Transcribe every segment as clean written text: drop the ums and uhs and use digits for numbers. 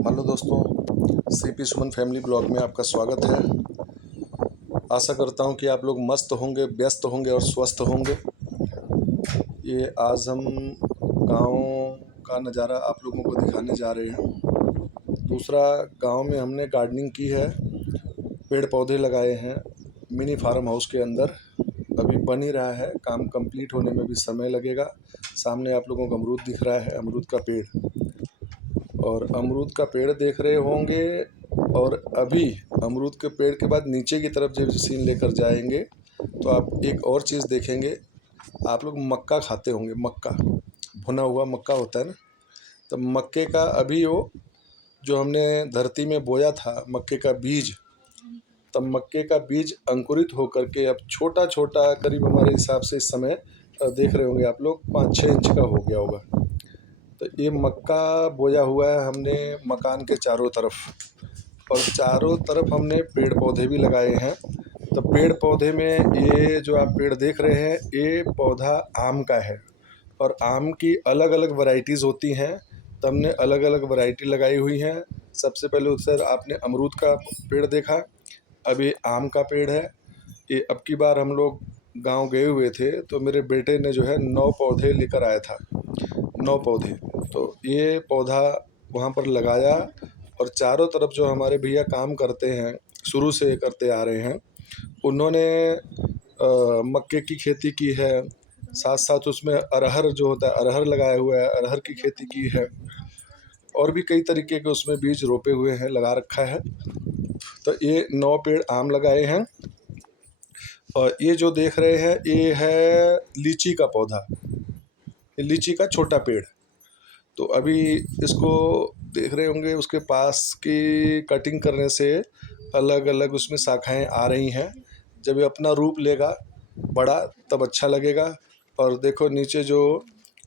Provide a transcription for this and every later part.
Hello दोस्तों, CP सुमन family blog में आपका स्वागत है। आशा करता हूं कि आप लोग मस्त होंगे, व्यस्त होंगे और स्वस्थ होंगे। ये आज हम गांव का नज़ारा आप लोगों को दिखाने जा रहे हैं। दूसरा, गांव में हमने गार्डनिंग की है, पेड़ पौधे लगाए हैं मिनी फार्म हाउस के अंदर। अभी बन ही रहा है, काम कंप्लीट होने में भी समय लगेगा। सामने आप लोगों को अमरूद दिख रहा है, अमरूद का पेड़, और अमरूद का पेड़ देख रहे होंगे। और अभी अमरूद के पेड़ के बाद नीचे की तरफ जब सीन लेकर जाएंगे तो आप एक और चीज़ देखेंगे। आप लोग मक्का खाते होंगे, मक्का, भुना हुआ मक्का होता है ना। तो मक्के का अभी वो जो हमने धरती में बोया था मक्के का बीज, तब मक्के का बीज अंकुरित होकर के अब छोटा छोटा, करीब हमारे हिसाब से इस समय देख रहे होंगे आप लोग 5-6 इंच का हो गया होगा। तो ये मक्का बोया हुआ है हमने मकान के चारों तरफ, और चारों तरफ हमने पेड़ पौधे भी लगाए हैं। तो पेड़ पौधे में ये जो आप पेड़ देख रहे हैं, ये पौधा आम का है, और आम की अलग अलग वैरायटीज़ होती हैं। तो हमने अलग अलग वैरायटी लगाई हुई हैं। सबसे पहले सर आपने अमरूद का पेड़ देखा, अब ये आम का पेड़ है। ये अब की बार हम लोग गांव गए हुए थे तो मेरे बेटे ने जो है 9 पौधे लेकर आया था, 9 पौधे। तो ये पौधा वहाँ पर लगाया, और चारों तरफ जो हमारे भैया काम करते हैं, शुरू से करते आ रहे हैं, उन्होंने मक्के की खेती की है, साथ साथ उसमें अरहर जो होता है, अरहर लगाया हुआ है, अरहर की खेती की है, और भी कई तरीके के उसमें बीज रोपे हुए हैं, लगा रखा है। तो ये 9 पेड़ आम लगाए हैं। और ये जो देख रहे हैं ये है लीची का पौधा, लीची का छोटा पेड़। तो अभी इसको देख रहे होंगे, उसके पास की कटिंग करने से अलग अलग उसमें शाखाएं आ रही हैं। जब ये अपना रूप लेगा बड़ा तब अच्छा लगेगा। और देखो नीचे जो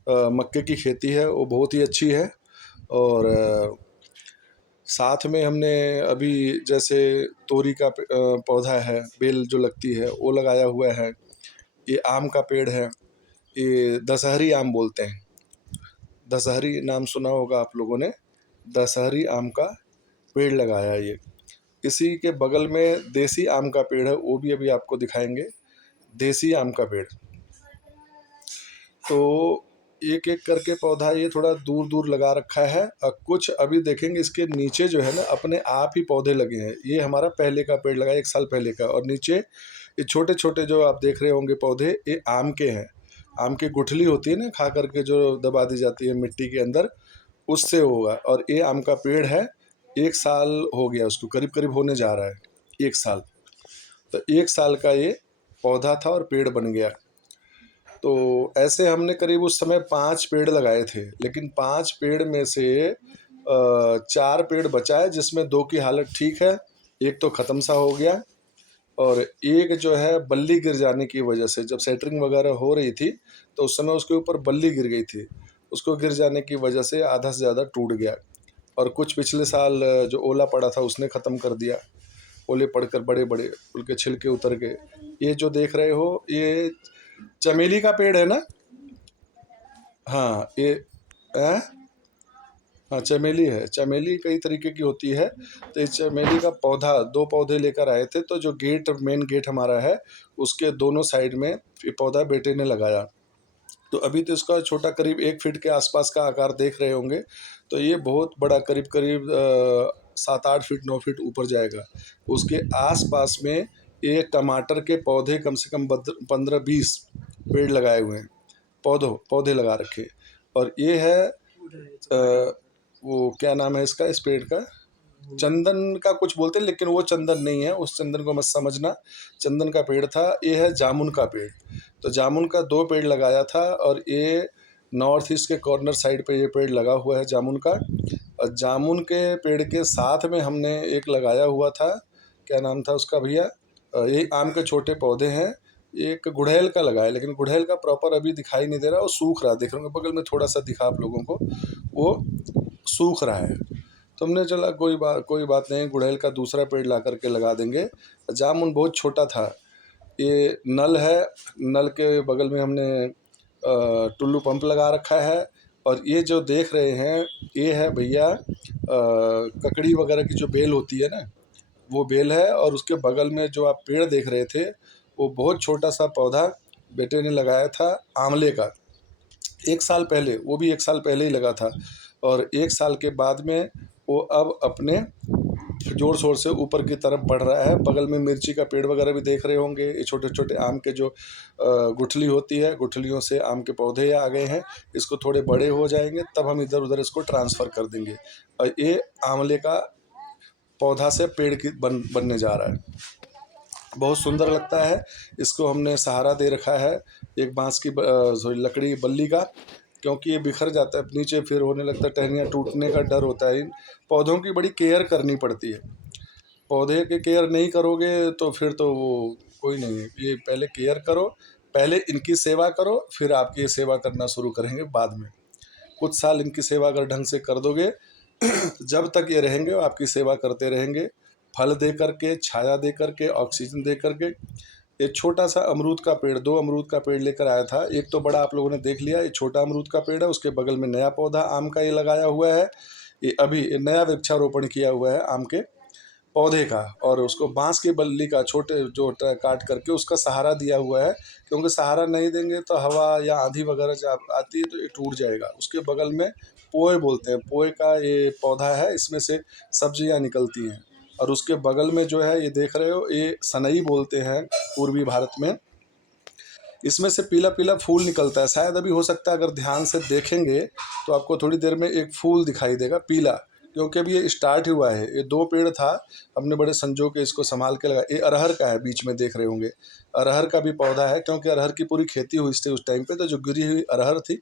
मक्के की खेती है वो बहुत ही अच्छी है। और साथ में हमने अभी जैसे तोरी का पौधा है, बेल जो लगती है वो लगाया हुआ है। ये आम का पेड़ है, ये दशहरी आम बोलते हैं, दशहरी नाम सुना होगा आप लोगों ने। दशहरी आम का पेड़ लगाया है ये। इसी के बगल में देसी आम का पेड़ है, वो भी अभी आपको दिखाएंगे, देसी आम का पेड़। तो एक एक करके पौधा ये थोड़ा दूर दूर लगा रखा है, और कुछ अभी देखेंगे इसके नीचे जो है ना अपने आप ही पौधे लगे हैं। ये हमारा पहले का पेड़ लगा, 1 साल पहले का। और नीचे ये छोटे छोटे जो आप देख रहे होंगे पौधे, ये आम के हैं। आम की गुठली होती है ना, खा करके जो दबा दी जाती है मिट्टी के अंदर, उससे होगा। और ये आम का पेड़ है, 1 साल हो गया उसको, करीब करीब होने जा रहा है 1 साल। तो 1 साल का ये पौधा था और पेड़ बन गया। तो ऐसे हमने करीब उस समय 5 पेड़ लगाए थे, लेकिन 5 पेड़ में से 4 पेड़ बचा है, जिसमें 2 की हालत ठीक है, एक तो ख़त्म सा हो गया। और एक जो है बल्ली गिर जाने की वजह से, जब सेंटरिंग वगैरह हो रही थी तो उस समय उसके ऊपर बल्ली गिर गई थी, उसको गिर जाने की वजह से आधा से ज़्यादा टूट गया। और कुछ पिछले साल जो ओला पड़ा था उसने ख़त्म कर दिया, ओले पड़कर बड़े बड़े उनके छिलके उतर गए। ये जो देख रहे हो ये चमेली का पेड़ है ना। हाँ ये है, हाँ चमेली है। चमेली कई तरीके की होती है। तो इस चमेली का पौधा 2 पौधे लेकर आए थे। तो जो गेट, मेन गेट हमारा है, उसके दोनों साइड में ये पौधा बेटे ने लगाया। तो अभी तो इसका छोटा, करीब 1 फीट के आसपास का आकार देख रहे होंगे। तो ये बहुत बड़ा, करीब करीब 7-8 फीट 9 फीट ऊपर जाएगा। उसके आसपास में ये टमाटर के पौधे कम से कम 15-20 पेड़ लगाए हुए हैं, पौधे लगा रखे। और ये है वो क्या नाम है इसका, इस पेड़ का, चंदन का कुछ बोलते हैं, लेकिन वो चंदन नहीं है, उस चंदन को मत समझना। चंदन का पेड़ था। ये है जामुन का पेड़। तो जामुन का 2 पेड़ लगाया था, और ये नॉर्थ ईस्ट के कॉर्नर साइड पे ये पेड़ लगा हुआ है जामुन का। और जामुन के पेड़ के साथ में हमने एक लगाया हुआ था, क्या नाम था उसका भैया, ये आम के छोटे पौधे हैं। एक गुड़हल का लगा है, लेकिन गुड़हल का प्रॉपर अभी दिखाई नहीं दे रहा, वो सूख रहा है। देख रहे होंगे बगल में थोड़ा सा दिखा आप लोगों को, वो सूख रहा है। तो हमने चला कोई बात नहीं, गुड़हल का दूसरा पेड़ ला करके लगा देंगे। जामुन बहुत छोटा था। ये नल है, नल के बगल में हमने टुल्लू पंप लगा रखा है। और ये जो देख रहे हैं ये है भैया ककड़ी वगैरह की जो बेल होती है ना, वो बेल है। और उसके बगल में जो आप पेड़ देख रहे थे, वो बहुत छोटा सा पौधा बेटे ने लगाया था आंवले का, 1 साल पहले, वो भी 1 साल पहले ही लगा था। और 1 साल के बाद में वो अब अपने जोर शोर से ऊपर की तरफ बढ़ रहा है। बगल में मिर्ची का पेड़ वगैरह भी देख रहे होंगे। ये छोटे छोटे आम के जो गुठली होती है, गुठलियों से आम के पौधे आ गए हैं। इसको थोड़े बड़े हो जाएंगे तब हम इधर उधर इसको ट्रांसफ़र कर देंगे। और ये आंवले का पौधा से पेड़ की बनने जा रहा है। बहुत सुंदर लगता है। इसको हमने सहारा दे रखा है एक बांस की लकड़ी बल्ली का, क्योंकि ये बिखर जाता है नीचे, फिर होने लगता है, टहनियाँ टूटने का डर होता है। इन पौधों की बड़ी केयर करनी पड़ती है। पौधे की केयर नहीं करोगे तो फिर तो वो कोई नहीं है। ये पहले केयर करो, पहले इनकी सेवा करो, फिर आपकी ये सेवा करना शुरू करेंगे बाद में। कुछ साल इनकी सेवा अगर ढंग से कर दोगे जब तक ये रहेंगे वो आपकी सेवा करते रहेंगे, फल दे करके, छाया दे करके, ऑक्सीजन दे करके। एक छोटा सा अमरूद का पेड़, 2 अमरूद का पेड़ लेकर आया था। एक तो बड़ा आप लोगों ने देख लिया, ये छोटा अमरूद का पेड़ है। उसके बगल में नया पौधा आम का ये लगाया हुआ है। ये अभी नया वृक्षारोपण किया हुआ है आम के पौधे का। और उसको बांस की बल्ली का छोटे जो काट करके उसका सहारा दिया हुआ है, क्योंकि सहारा नहीं देंगे तो हवा या आंधी वगैरह जब आती है तो ये टूट जाएगा। उसके बगल में पोए बोलते हैं, पोए का ये पौधा है, इसमें से सब्जियां निकलती हैं। और उसके बगल में जो है ये देख रहे हो, ये सनई बोलते हैं पूर्वी भारत में। इसमें से पीला पीला फूल निकलता है। शायद अभी हो सकता है, अगर ध्यान से देखेंगे तो आपको थोड़ी देर में एक फूल दिखाई देगा पीला, क्योंकि अभी ये स्टार्ट हुआ है। ये 2 पेड़ था, हमने बड़े संजो के इसको संभाल के लगाया। ये अरहर का है, बीच में देख रहे होंगे अरहर का भी पौधा है, क्योंकि अरहर की पूरी खेती हुई थी उस टाइम पे। तो जो गिरी हुई अरहर थी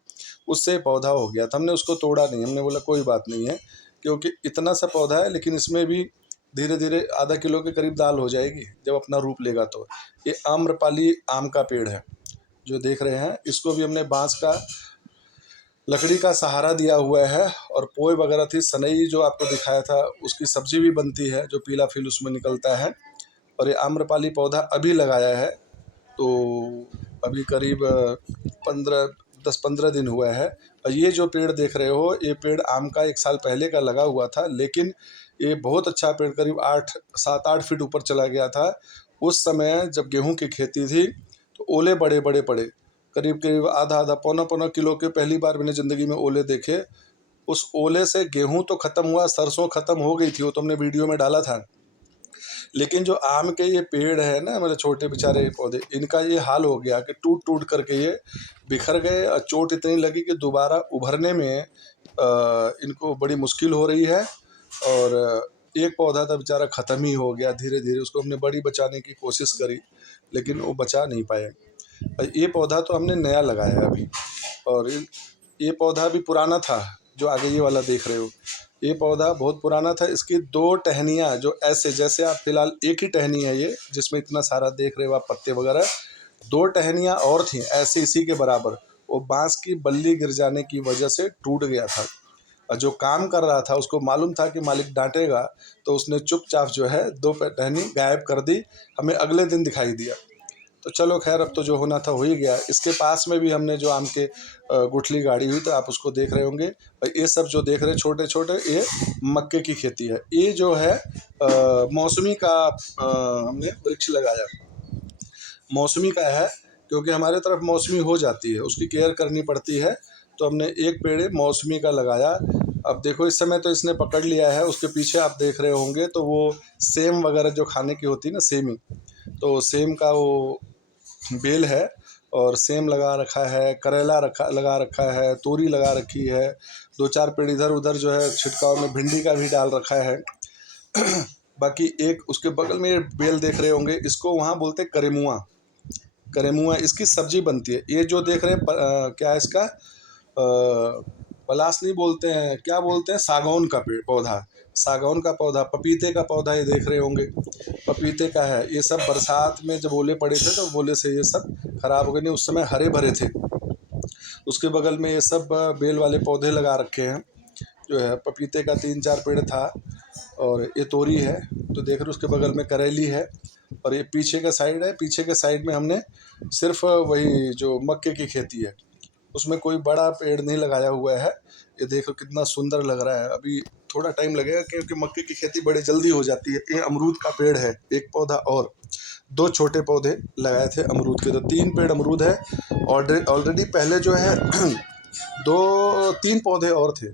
उससे पौधा हो गया था। हमने उसको तोड़ा नहीं, हमने बोला कोई बात नहीं है, क्योंकि इतना सा पौधा है, लेकिन इसमें भी धीरे धीरे आधा किलो के करीब दाल हो जाएगी जब अपना रूप लेगा तो। ये आम्रपाली आम का पेड़ है जो देख रहे हैं। इसको भी हमने बांस का लकड़ी का सहारा दिया हुआ है। और पोए वगैरह थी, सनई जो आपको दिखाया था, उसकी सब्जी भी बनती है, जो पीला फील उसमें निकलता है। और ये आम्रपाली पौधा अभी लगाया है, तो अभी करीब 10-15 दिन हुआ है। और ये जो पेड़ देख रहे हो, ये पेड़ आम का 1 साल पहले का लगा हुआ था, लेकिन ये बहुत अच्छा पेड़ करीब 7-8 फीट ऊपर चला गया था। उस समय जब गेहूं की खेती थी तो ओले बड़े बड़े पड़े, करीब करीब आधा आधा पौना पौना किलो के पहली बार मैंने ज़िंदगी में ओले देखे। उस ओले से गेहूं तो ख़त्म हुआ, सरसों ख़त्म हो गई थी, वो तो हमने वीडियो में डाला था। लेकिन जो आम के ये पेड़ है ना, मतलब छोटे बेचारे पौधे, इनका ये हाल हो गया कि टूट टूट करके ये बिखर गए। और चोट इतनी लगी कि दोबारा उभरने में इनको बड़ी मुश्किल हो रही है। और एक पौधा था बेचारा ख़त्म ही हो गया धीरे धीरे। उसको हमने बड़ी बचाने की कोशिश करी, लेकिन वो बचा नहीं पाए। ये पौधा तो हमने नया लगाया है अभी। और ये पौधा भी पुराना था, जो आगे ये वाला देख रहे हो, ये पौधा बहुत पुराना था। इसकी 2 टहनियाँ जो ऐसे, जैसे आप फिलहाल एक ही टहनी है ये जिसमें इतना सारा देख रहे हो आप पत्ते वगैरह, 2 टहनियाँ और थीं ऐसे इसी के बराबर। वो बांस की बल्ली गिर जाने की वजह से टूट गया था। और जो काम कर रहा था उसको मालूम था कि मालिक डांटेगा, तो उसने चुपचाप जो है 2 टहनी गायब कर दी। हमें अगले दिन दिखाई दिया। तो चलो खैर, अब तो जो होना था हो ही गया। इसके पास में भी हमने जो आम के गुठली गाड़ी हुई, तो आप उसको देख रहे होंगे। और ये सब जो देख रहे छोटे छोटे, ये मक्के की खेती है। ये जो है मौसमी का हमने वृक्ष लगाया, मौसमी का है, क्योंकि हमारे तरफ मौसमी हो जाती है, उसकी केयर करनी पड़ती है। तो हमने एक पेड़ मौसमी का लगाया। अब देखो इस समय तो इसने पकड़ लिया है। उसके पीछे आप देख रहे होंगे तो वो सेम वगैरह जो खाने की होती है ना, सेमी, तो सेम का वो बेल है। और सेम लगा रखा है, करेला लगा रखा है, तोरी लगा रखी है। 2-4 पेड़ इधर उधर जो है छिड़काव में भिंडी का भी डाल रखा है। बाकी एक उसके बगल में ये बेल देख रहे होंगे, इसको वहाँ बोलते हैं करेमुआ। करेमुआ, इसकी सब्जी बनती है। ये जो देख रहे हैं क्या है इसका, पलास नहीं बोलते हैं, क्या बोलते हैं, सागौन का पेड़ पौधा, सागौन का पौधा। पपीते का पौधा ये देख रहे होंगे, पपीते का है। ये सब बरसात में जब ओले पड़े थे तो ओले से ये सब खराब हो गए, नहीं उस समय हरे भरे थे। उसके बगल में ये सब बेल वाले पौधे लगा रखे हैं। जो है पपीते का 3-4 पेड़ था। और ये तोरी है, तो देख रहे हो उसके बगल में करेली है। और ये पीछे का साइड है, पीछे के साइड में हमने सिर्फ वही जो मक्के की खेती है, उसमें कोई बड़ा पेड़ नहीं लगाया हुआ है। ये देखो कितना सुंदर लग रहा है। अभी थोड़ा टाइम लगेगा क्योंकि मक्के की खेती बड़ी जल्दी हो जाती है। ये अमरूद का पेड़ है, एक पौधा और 2 छोटे पौधे लगाए थे अमरूद के, तो 3 पेड़ अमरूद है। ऑलरेडी पहले जो है 2-3 पौधे और थे,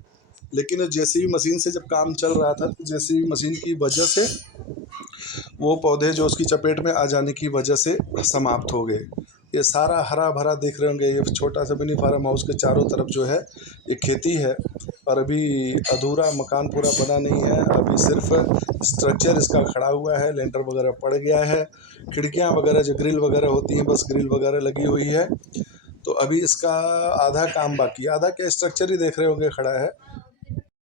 लेकिन जेसीबी मशीन से जब काम चल रहा था तो जेसीबी मशीन की वजह से वो पौधे जो उसकी चपेट में आ जाने की वजह से समाप्त हो गए। ये सारा हरा भरा देख रहे होंगे, ये छोटा सा मिनी फार्म हाउस के चारों तरफ जो है ये खेती है, और अभी अधूरा मकान पूरा बना नहीं है। अभी सिर्फ स्ट्रक्चर इसका खड़ा हुआ है, लेंटर वगैरह पड़ गया है, खिड़कियां वगैरह जो ग्रिल वगैरह होती हैं बस ग्रिल वगैरह लगी हुई है। तो अभी इसका आधा काम बाकी है, आधा क्या स्ट्रक्चर ही देख रहे होंगे खड़ा है,